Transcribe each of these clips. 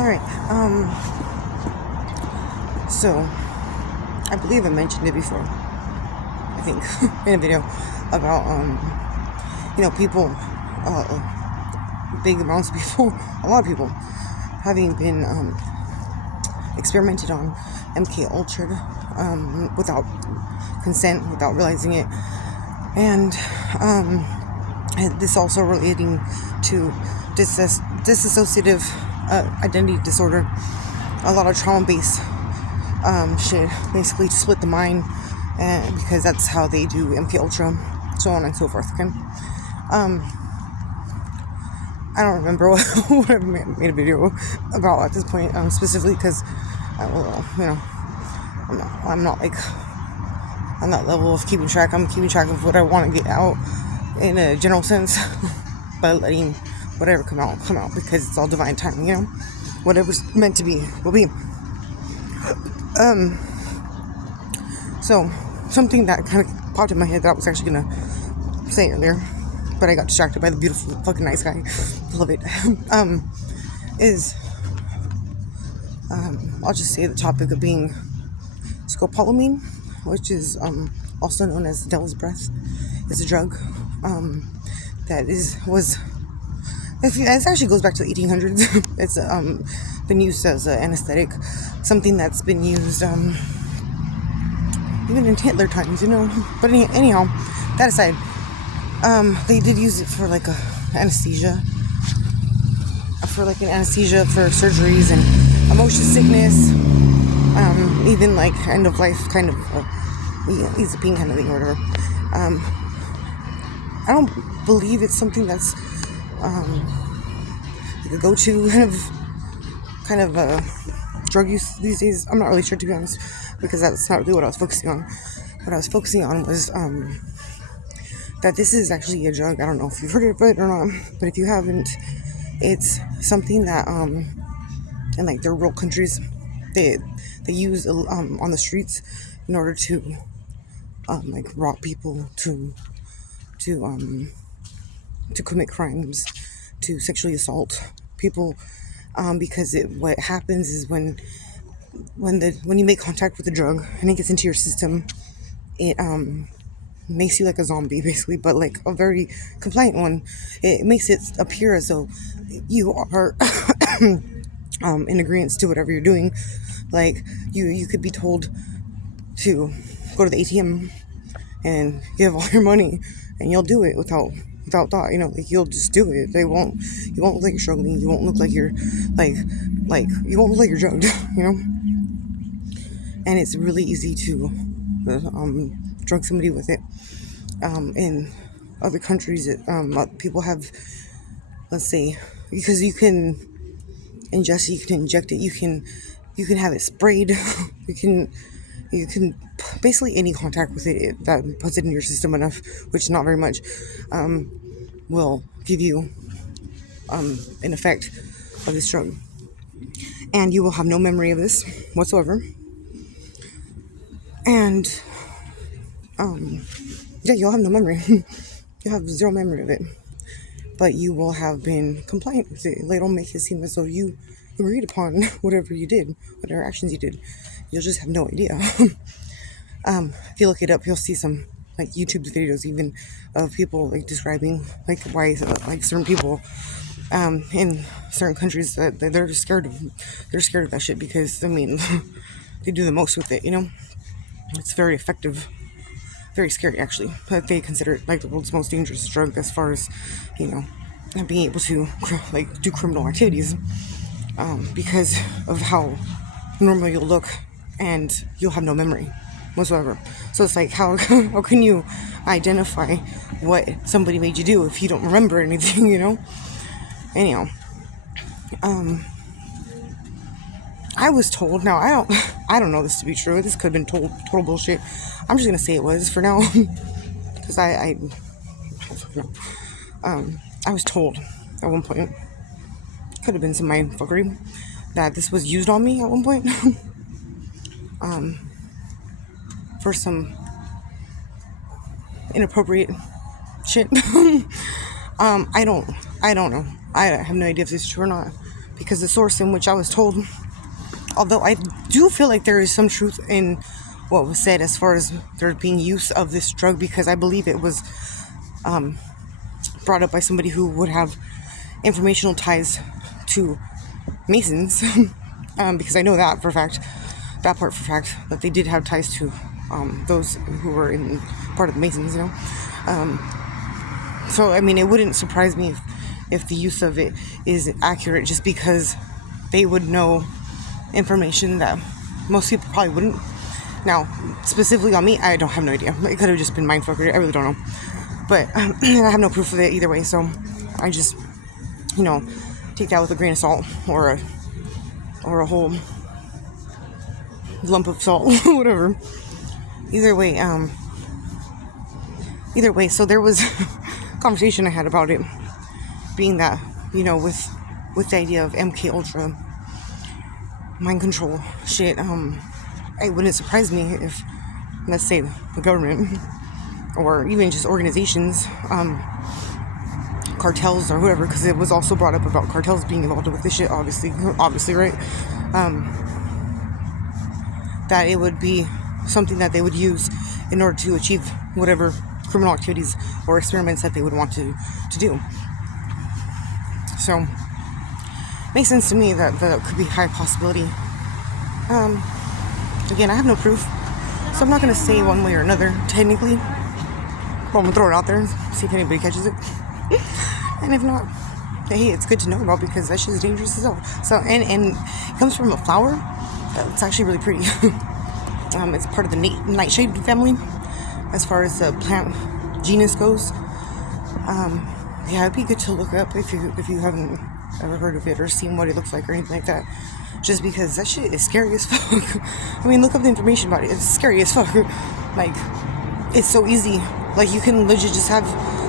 Alright, so, I believe I mentioned it before, I think, in a video, about, people, big amounts of people, a lot of people, having been, experimented on MK Ultra, without consent, without realizing it, and this also relating to dissociative identity disorder, a lot of trauma-based shit, basically to split the mind, and because that's how they do MK Ultra, so on and so forth. Okay, I don't remember what I made a video about at this point, specifically because, I'm not like on that level of keeping track. I'm keeping track of what I want to get out in a general sense, by letting whatever come out, because it's all divine timing, whatever's meant to be will be. So something that kind of popped in my head that I was actually gonna say earlier, but I got distracted by the beautiful fucking nice guy, love it, is I'll just say the topic of being Scopolamine, which is also known as the devil's breath, is a drug that it actually goes back to the 1800s. It's been used as an anesthetic, something that's been used even in Hitler times, But anyhow, that aside, they did use it for like an anesthesia for surgeries and motion sickness, even like end of life kind of easy pain kind of thing or whatever. I don't believe it's something that's the go-to kind of drug use these days. I'm not really sure, to be honest, because that's not really what I was focusing on. What I was focusing on was that this is actually a drug. I don't know if you've heard of it or not, but if you haven't, it's something that in like third world countries they use on the streets in order to like rob people, to commit crimes, to sexually assault people, because what happens is when you make contact with the drug and it gets into your system, it makes you like a zombie, basically, but like a very compliant one. It makes it appear as though you are in agreement to whatever you're doing. Like you could be told to go to the ATM and give all your money, and you'll do it without thought. Like you'll just do it. You won't look like you're struggling. You won't look like you're like you won't look like you're drugged. And it's really easy to drug somebody with it. In other countries, people have, let's say, because you can ingest it, you can inject it, you can have it sprayed, you can basically any contact with it that puts it in your system enough, which is not very much, will give you an effect of this drug, and you will have no memory of this whatsoever. And you'll have no memory. You have zero memory of it, but you will have been compliant with it. They don't make it seem as though you agreed upon whatever you did, whatever actions you did. You'll just have no idea. If you look it up, you'll see some like YouTube videos even of people like describing like why like certain people in certain countries that they're scared of that shit, because they do the most with it. It's very effective, very scary actually, but they consider it like the world's most dangerous drug as far as being able to like do criminal activities, because of how normal you'll look and you'll have no memory whatsoever. So it's like how can you identify what somebody made you do if you don't remember anything? Anyhow, I was told, now I don't know this to be true, this could have been total bullshit, I'm just gonna say it was for now, because I was told at one point, could have been some mind fuckery, that this was used on me at one point, for some inappropriate shit. I don't know. I have no idea if this is true or not, because the source in which I was told, although I do feel like there is some truth in what was said as far as there being use of this drug, because I believe it was brought up by somebody who would have informational ties to Masons, because I know that for a fact, that part for a fact, that they did have ties to those who were in part of the Masons, you know. So I mean, it wouldn't surprise me if the use of it is accurate, just because they would know information that most people probably wouldn't. Now, specifically on me, I don't have no idea. It could have just been mindfuckery. I really don't know. But I have no proof of it either way, so I just, you know, take that with a grain of salt, or a whole lump of salt, whatever. Either way, so there was a conversation I had about it, being that, you know, with the idea of MK Ultra, mind control shit, it wouldn't surprise me if, let's say, the government, or even just organizations, cartels or whatever, because it was also brought up about cartels being involved with this shit, obviously, right? That it would be something that they would use in order to achieve whatever criminal activities or experiments that they would want to do. So, makes sense to me that could be a high possibility. Again, I have no proof, so I'm not going to say one way or another, technically. But I'm going to throw it out there, see if anybody catches it. And if not, hey, it's good to know about, because that shit is dangerous as hell. So, and it comes from a flower that's actually really pretty. It's part of the nightshade family, as far as the plant genus goes. Yeah, it'd be good to look up if you haven't ever heard of it or seen what it looks like or anything like that. Just because that shit is scary as fuck. I mean, look up the information about it. It's scary as fuck. Like, it's so easy. Like, you can legit just have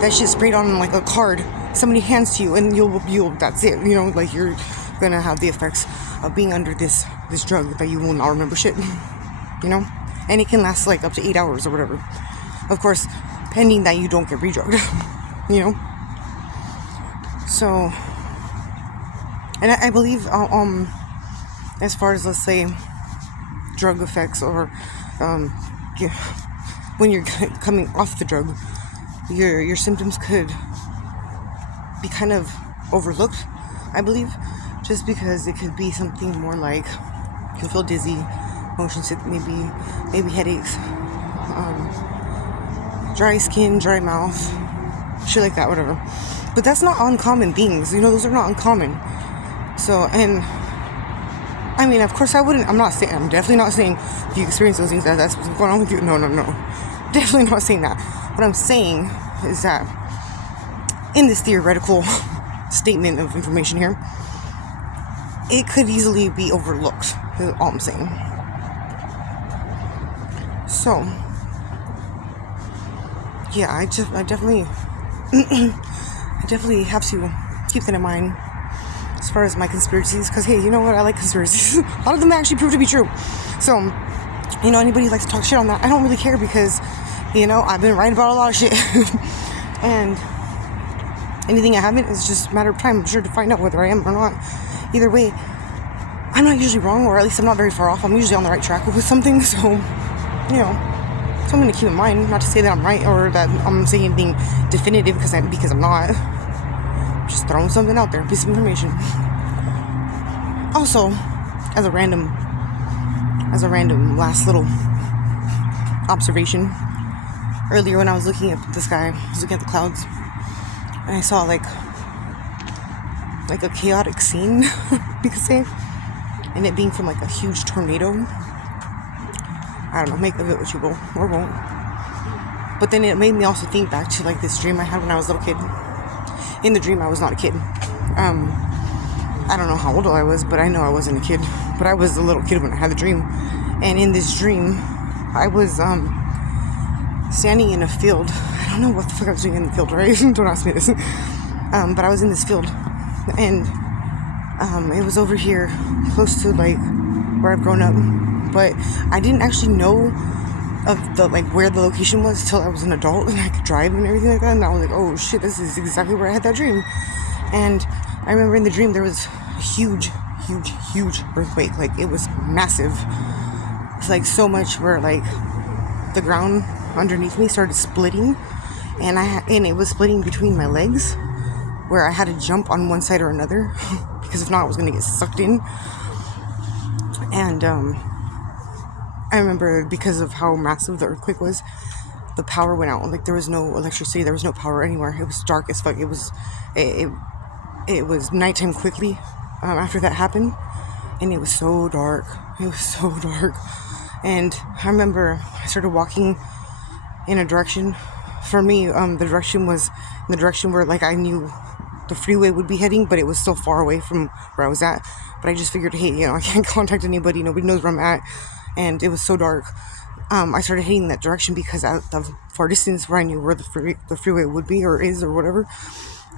that shit sprayed on like a card. Somebody hands to you, and you'll that's it. You know, like, you're gonna have the effects of being under this drug that you will not remember shit. You know, and it can last like up to 8 hours or whatever. Of course, pending that you don't get re-drugged. You know. So, and I believe as far as, let's say, drug effects, or when you're coming off the drug, your symptoms could be kind of overlooked, I believe, just because it could be something more like you'll feel dizzy, motion sick, maybe headaches, dry skin, dry mouth, shit like that, whatever. But that's not uncommon things, you know, those are not uncommon. So, and I mean, of course, I'm definitely not saying if you experience those things that's what's going on with you. No. Definitely not saying that. What I'm saying is that in this theoretical statement of information here, it could easily be overlooked, is all I'm saying. So, yeah, I definitely have to keep that in mind as far as my conspiracies, because, hey, you know what, I like conspiracies. A lot of them actually prove to be true. So, you know, anybody who likes to talk shit on that, I don't really care, because, you know, I've been right about a lot of shit. And anything I haven't is just a matter of time, I'm sure, to find out whether I am or not. Either way, I'm not usually wrong, or at least I'm not very far off. I'm usually on the right track with something, so, you know, something to keep in mind. Not to say that I'm right, or that I'm saying anything definitive, because I'm not. Just throwing something out there, piece of information. Also, as a random last little observation, earlier when I was looking at the sky, I was looking at the clouds, and I saw like a chaotic scene, you could say, and it being from like a huge tornado. I don't know, make of it what you will or won't. But then it made me also think back to like this dream I had when I was a little kid. In the dream, I was not a kid. I don't know how old I was, but I know I wasn't a kid. But I was a little kid when I had the dream. And in this dream, I was standing in a field. I don't know what the fuck I was doing in the field, right? Don't ask me this. But I was in this field. And it was over here, close to like where I've grown up. But I didn't actually know of the like where the location was till I was an adult and I could drive and everything like that. And I was like, oh shit, this is exactly where I had that dream. And I remember in the dream there was huge, huge, huge earthquake. Like, it was massive. It's like so much where like the ground underneath me started splitting, and it was splitting between my legs, where I had to jump on one side or another because if not, I was gonna get sucked in. And I remember because of how massive the earthquake was, the power went out. Like, there was no electricity, there was no power anywhere. It was dark as fuck. It was nighttime quickly after that happened, and it was so dark. It was so dark. And I remember I started walking in a direction. For me, the direction was in the direction where like I knew the freeway would be heading, but it was still far away from where I was at. But I just figured, hey, I can't contact anybody. Nobody knows where I'm at. And it was so dark. I started heading that direction because out of far distance where I knew where the freeway would be or is or whatever,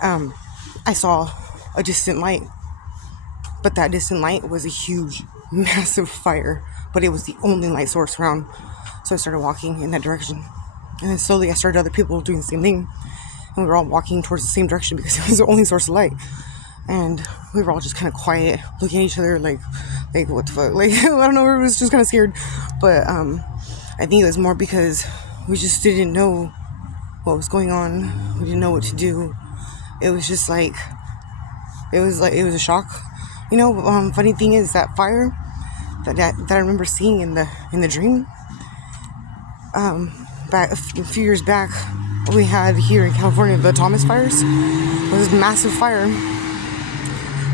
I saw a distant light. But that distant light was a huge, massive fire. But it was the only light source around. So I started walking in that direction. And then slowly I started other people doing the same thing. And we were all walking towards the same direction because it was the only source of light. And we were all just kind of quiet, looking at each other like what the fuck? Like, I don't know, we was just kind of scared. But I think it was more because we just didn't know what was going on. We didn't know what to do. It was just like, it was a shock. Funny thing is that fire that I remember seeing in the dream, back a few years back, we had here in California the Thomas fires. It was a massive fire,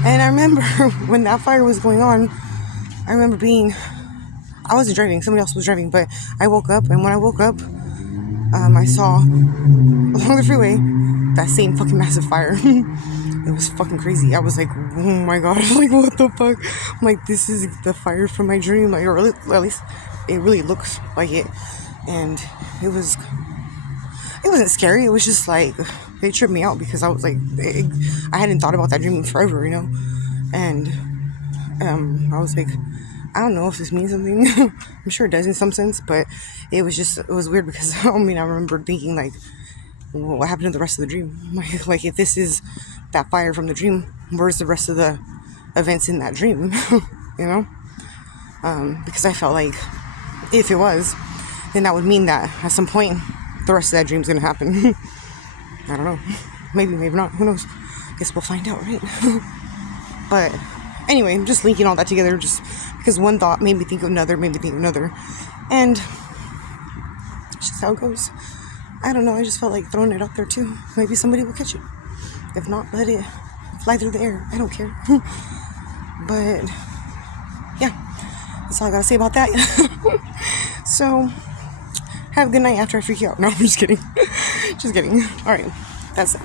and I remember when that fire was going on, I wasn't driving, somebody else was driving, but I woke up, and when I woke up, I saw along the freeway that same fucking massive fire. It was fucking crazy. I was like, oh my god, like, what the fuck? I'm like, this is the fire from my dream, like, or at least it really looks like it. And it wasn't scary. It was just like, it tripped me out because I was like, I hadn't thought about that dream in forever, and I was like, I don't know if this means something. I'm sure it does in some sense, but it was weird because I remember thinking like, what happened to the rest of the dream? Like, if this is that fire from the dream, where's the rest of the events in that dream? Because I felt like if it was, then that would mean that at some point the rest of that dream's gonna happen. I don't know. Maybe not. Who knows? Guess we'll find out, right? But anyway, I'm just linking all that together just because one thought made me think of another, and it's just how it goes. I don't know, I just felt like throwing it out there too. Maybe somebody will catch it. If not, let it fly through the air. I don't care. But yeah, that's all I gotta say about that. So have a good night after I freak you out. No, I'm just kidding. Just kidding. Alright, that's it.